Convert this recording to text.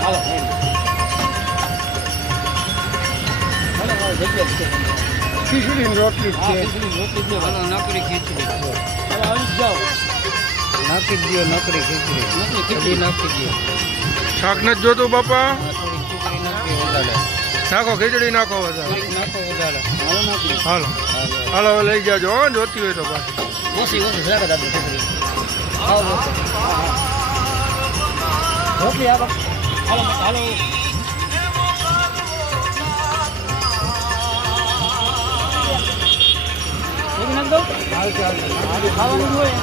હાલો ખીચડી રોટલી હા છે. ખીચડી રોટલી દે હાલો નકરી ખીચડી હાલો આવી જ જાઓ નાખી દો નકરી ખીચડી નકરી ખીચડી ખીચડી નાખી દો શાક નથી જોતું બાપા? થોડી ખીચડી નાખી વધારે નાખો ખીચડી નાખો વધારે. થોડીક નાખો વધારે હાલો નાખી હાલો હાલો હવે લઈ જાજો હો, જોતી હોય તો પાછી. ઓછી ઓછી શાક દાદા ખીચડી હાલો રોટલી હાલો હાલો હાલો નાખ દઉં ખાવાનું હોય